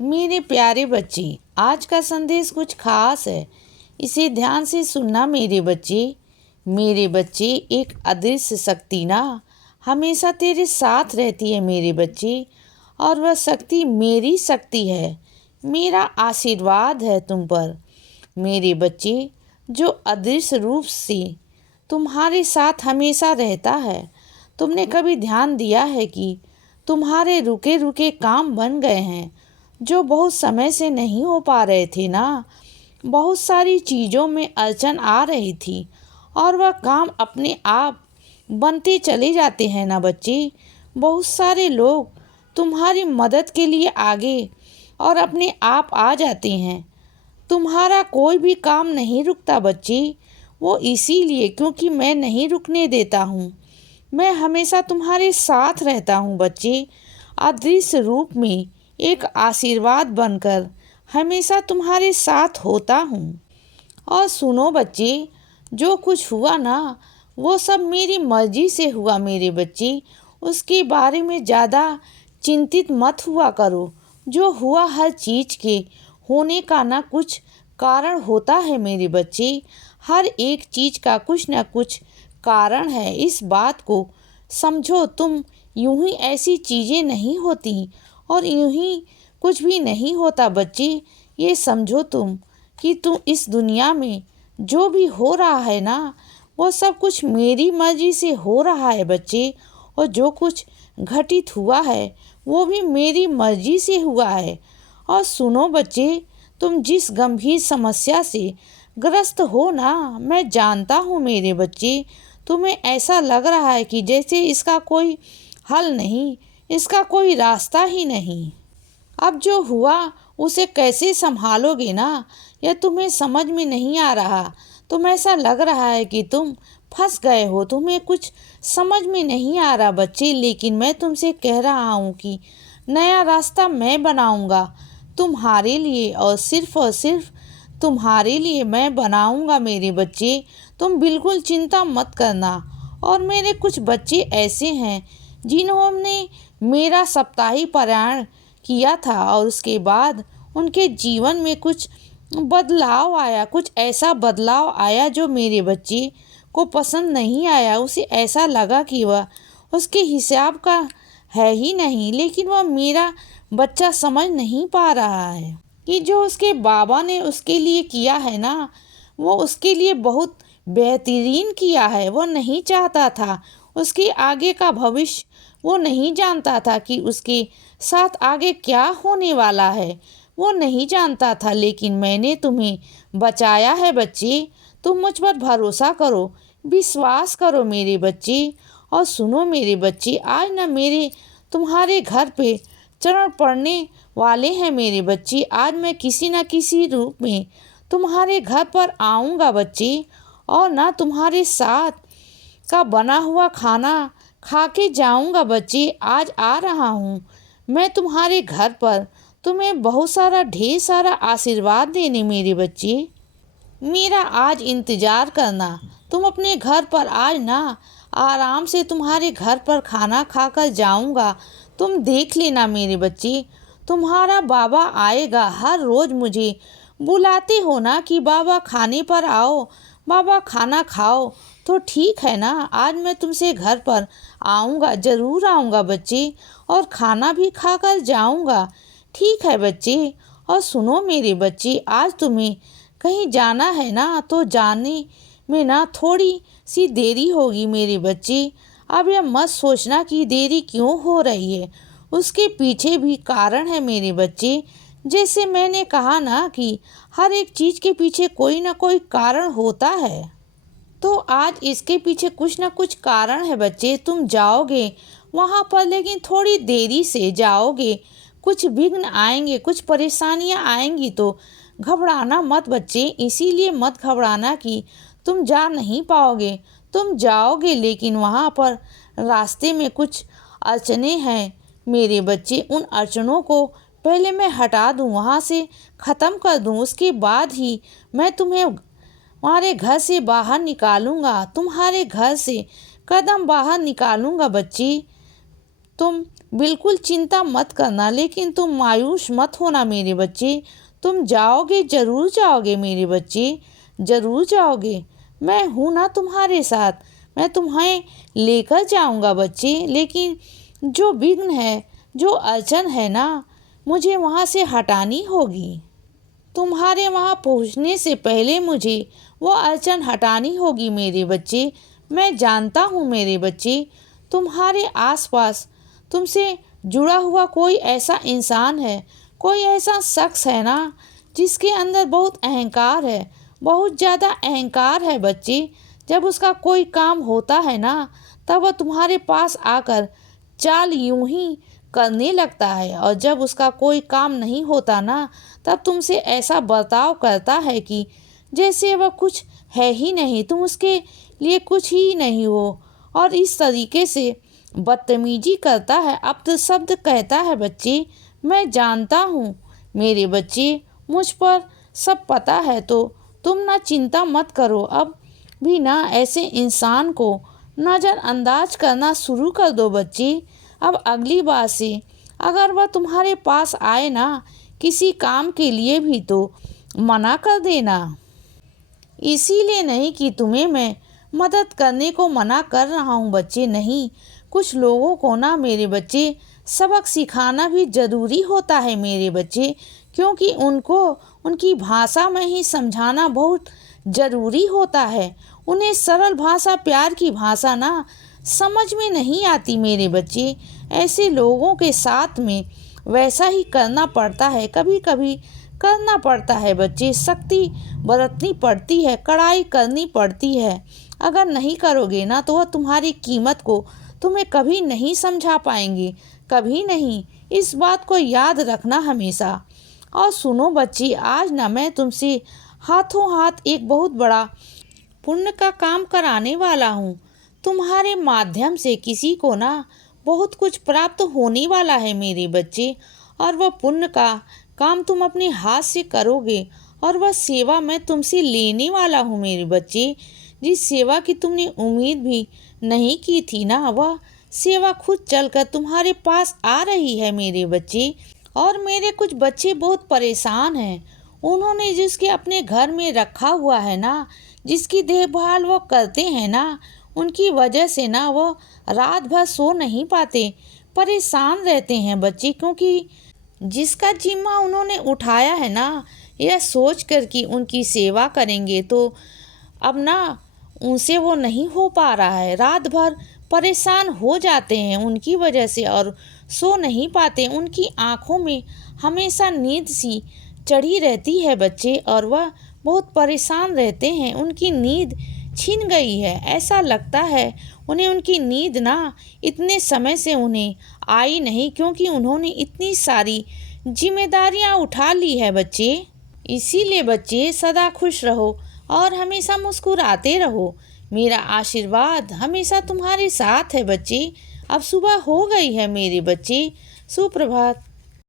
मेरे प्यारे बच्चे, आज का संदेश कुछ खास है। इसे ध्यान से सुनना मेरे बच्चे। मेरे बच्चे, एक अदृश्य शक्ति ना हमेशा तेरे साथ रहती है मेरे बच्चे। और वह शक्ति मेरी शक्ति है, मेरा आशीर्वाद है तुम पर मेरे बच्चे, जो अदृश्य रूप से तुम्हारे साथ हमेशा रहता है। तुमने कभी ध्यान दिया है कि तुम्हारे रुके रुके काम बन गए हैं, जो बहुत समय से नहीं हो पा रहे थे ना। बहुत सारी चीज़ों में अड़चन आ रही थी और वह काम अपने आप बनते चले जाते हैं ना बच्चे। बहुत सारे लोग तुम्हारी मदद के लिए आगे और अपने आप आ जाते हैं। तुम्हारा कोई भी काम नहीं रुकता बच्चे, वो इसीलिए क्योंकि मैं नहीं रुकने देता हूँ। मैं हमेशा तुम्हारे साथ रहता हूँ बच्चे, अदृश्य रूप में एक आशीर्वाद बनकर हमेशा तुम्हारे साथ होता हूँ। और सुनो बच्चे, जो कुछ हुआ ना वो सब मेरी मर्जी से हुआ मेरे बच्चे। उसके बारे में ज़्यादा चिंतित मत हुआ करो। जो हुआ हर चीज़ के होने का ना कुछ कारण होता है मेरे बच्चे। हर एक चीज़ का कुछ न कुछ कारण है, इस बात को समझो। तुम यूं ही ऐसी चीज़ें नहीं होती और यूं ही कुछ भी नहीं होता बच्चे। ये समझो तुम कि तुम इस दुनिया में जो भी हो रहा है ना, वो सब कुछ मेरी मर्जी से हो रहा है बच्चे। और जो कुछ घटित हुआ है वो भी मेरी मर्जी से हुआ है। और सुनो बच्चे, तुम जिस गंभीर समस्या से ग्रस्त हो ना, मैं जानता हूँ मेरे बच्चे। तुम्हें ऐसा लग रहा है कि जैसे इसका कोई हल नहीं, इसका कोई रास्ता ही नहीं। अब जो हुआ उसे कैसे संभालोगे ना, यह तुम्हें समझ में नहीं आ रहा। तुम ऐसा लग रहा है कि तुम फंस गए हो, तुम्हें कुछ समझ में नहीं आ रहा बच्चे। लेकिन मैं तुमसे कह रहा हूँ कि नया रास्ता मैं बनाऊँगा तुम्हारे लिए, और सिर्फ तुम्हारे लिए मैं बनाऊँगा मेरे बच्चे। तुम बिल्कुल चिंता मत करना। और मेरे कुछ बच्चे ऐसे हैं जिन्होंने मेरा साप्ताहिक पारायण किया था और उसके बाद उनके जीवन में कुछ बदलाव आया। कुछ ऐसा बदलाव आया जो मेरे बच्चे को पसंद नहीं आया। उसे ऐसा लगा कि वह उसके हिसाब का है ही नहीं। लेकिन वह मेरा बच्चा समझ नहीं पा रहा है कि जो उसके बाबा ने उसके लिए किया है ना, वो उसके लिए बहुत बेहतरीन किया है। वो नहीं चाहता था उसके आगे का भविष्य, वो नहीं जानता था कि उसके साथ आगे क्या होने वाला है, वो नहीं जानता था। लेकिन मैंने तुम्हें बचाया है बच्चे। तुम मुझ पर भरोसा करो, विश्वास करो मेरे बच्चे। और सुनो मेरे बच्चे, आज ना मेरे तुम्हारे घर पे चरण पड़ने वाले हैं मेरे बच्चे। आज मैं किसी न किसी रूप में तुम्हारे घर पर आऊँगा बच्चे, और ना तुम्हारे साथ का बना हुआ खाना खा के जाऊँगा बच्चे। आज आ रहा हूँ मैं तुम्हारे घर पर, तुम्हें बहुत सारा ढेर सारा आशीर्वाद देने मेरे बच्चे। मेरा आज इंतज़ार करना। तुम अपने घर पर आज ना आराम से तुम्हारे घर पर खाना खाकर जाऊंगा। तुम देख लेना मेरे बच्चे, तुम्हारा बाबा आएगा। हर रोज़ मुझे बुलाते हो ना कि बाबा खाने पर आओ, बाबा खाना खाओ। तो ठीक है ना, आज मैं तुमसे घर पर आऊँगा, ज़रूर आऊँगा बच्चे, और खाना भी खाकर जाऊँगा। ठीक है बच्चे। और सुनो मेरे बच्चे, आज तुम्हें कहीं जाना है ना, तो जाने में ना थोड़ी सी देरी होगी मेरे बच्चे। अब यह मत सोचना कि देरी क्यों हो रही है, उसके पीछे भी कारण है मेरे बच्चे। जैसे मैंने कहा ना कि हर एक चीज़ के पीछे कोई ना कोई कारण होता है, तो आज इसके पीछे कुछ ना कुछ कारण है बच्चे। तुम जाओगे वहाँ पर, लेकिन थोड़ी देरी से जाओगे। कुछ विघ्न आएंगे, कुछ परेशानियाँ आएंगी, तो घबराना मत बच्चे। इसीलिए मत घबराना कि तुम जा नहीं पाओगे। तुम जाओगे, लेकिन वहाँ पर रास्ते में कुछ अड़चने हैं मेरे बच्चे। उन अड़चनों को पहले मैं हटा दूँ, वहाँ से ख़त्म कर दूँ, उसके बाद ही मैं तुम्हें तुम्हारे घर से बाहर निकालूंगा, तुम्हारे घर से कदम बाहर निकालूंगा बच्ची। तुम बिल्कुल चिंता मत करना, लेकिन तुम मायूस मत होना मेरे बच्चे। तुम जाओगे, ज़रूर जाओगे मेरे बच्चे, ज़रूर जाओगे। मैं हूँ ना तुम्हारे साथ, मैं तुम्हें लेकर जाऊँगा बच्चे। लेकिन जो विघ्न है, जो अड़चन है ना, मुझे वहाँ से हटानी होगी। तुम्हारे वहाँ पहुँचने से पहले मुझे वो अड़चन हटानी होगी मेरे बच्चे। मैं जानता हूँ मेरे बच्चे, तुम्हारे आसपास तुमसे जुड़ा हुआ कोई ऐसा इंसान है, कोई ऐसा शख्स है ना, जिसके अंदर बहुत अहंकार है, बहुत ज़्यादा अहंकार है बच्चे। जब उसका कोई काम होता है ना, तब वह तुम्हारे पास आकर चाल यूं ही करने लगता है, और जब उसका कोई काम नहीं होता ना, तब तुमसे ऐसा बर्ताव करता है कि जैसे वह कुछ है ही नहीं, तुम उसके लिए कुछ ही नहीं हो। और इस तरीके से बदतमीजी करता है, अपशब्द कहता है बच्चे। मैं जानता हूँ मेरे बच्चे, मुझ पर सब पता है, तो तुम ना चिंता मत करो। अब भी ना ऐसे इंसान को नज़रअंदाज करना शुरू कर दो बच्चे। अब अगली बार से अगर वह तुम्हारे पास आए ना किसी काम के लिए भी, तो मना कर देना। इसीलिए नहीं कि तुम्हें मैं मदद करने को मना कर रहा हूँ बच्चे, नहीं। कुछ लोगों को ना मेरे बच्चे सबक सिखाना भी ज़रूरी होता है मेरे बच्चे, क्योंकि उनको उनकी भाषा में ही समझाना बहुत ज़रूरी होता है। उन्हें सरल भाषा, प्यार की भाषा ना समझ में नहीं आती मेरे बच्चे। ऐसे लोगों के साथ में वैसा ही करना पड़ता है, कभी कभी करना पड़ता है बच्चे। सख्ती बरतनी पड़ती है, कड़ाई करनी पड़ती है। अगर नहीं करोगे ना, तो वह तुम्हारी कीमत को तुम्हें कभी नहीं समझा पाएंगे, कभी नहीं। इस बात को याद रखना हमेशा। और सुनो बच्ची, आज ना मैं तुमसे हाथों हाथ एक बहुत बड़ा पुण्य का काम कराने वाला हूँ। तुम्हारे माध्यम से किसी को ना बहुत कुछ प्राप्त होने वाला है मेरे बच्चे। और वह पुण्य का काम तुम अपने हाथ से करोगे, और वह सेवा मैं तुमसे लेने वाला हूँ मेरे बच्चे। जिस सेवा की तुमने उम्मीद भी नहीं की थी ना, वह सेवा खुद चलकर तुम्हारे पास आ रही है मेरे बच्चे। और मेरे कुछ बच्चे बहुत परेशान हैं। उन्होंने जिसके अपने घर में रखा हुआ है ना, जिसकी देखभाल वो करते हैं ना, उनकी वजह से ना वो रात भर सो नहीं पाते, परेशान रहते हैं बच्चे। क्योंकि जिसका जिम्मा उन्होंने उठाया है ना, यह सोच कर कि उनकी सेवा करेंगे, तो अब ना उनसे वो नहीं हो पा रहा है। रात भर परेशान हो जाते हैं उनकी वजह से, और सो नहीं पाते। उनकी आँखों में हमेशा नींद सी चढ़ी रहती है बच्चे, और वह बहुत परेशान रहते हैं। उनकी नींद छिन गई है, ऐसा लगता है उन्हें। उनकी नींद ना इतने समय से उन्हें आई नहीं, क्योंकि उन्होंने इतनी सारी जिम्मेदारियां उठा ली है बच्चे। इसीलिए बच्चे सदा खुश रहो और हमेशा मुस्कुराते रहो। मेरा आशीर्वाद हमेशा तुम्हारे साथ है बच्चे। अब सुबह हो गई है मेरे बच्चे, सुप्रभात।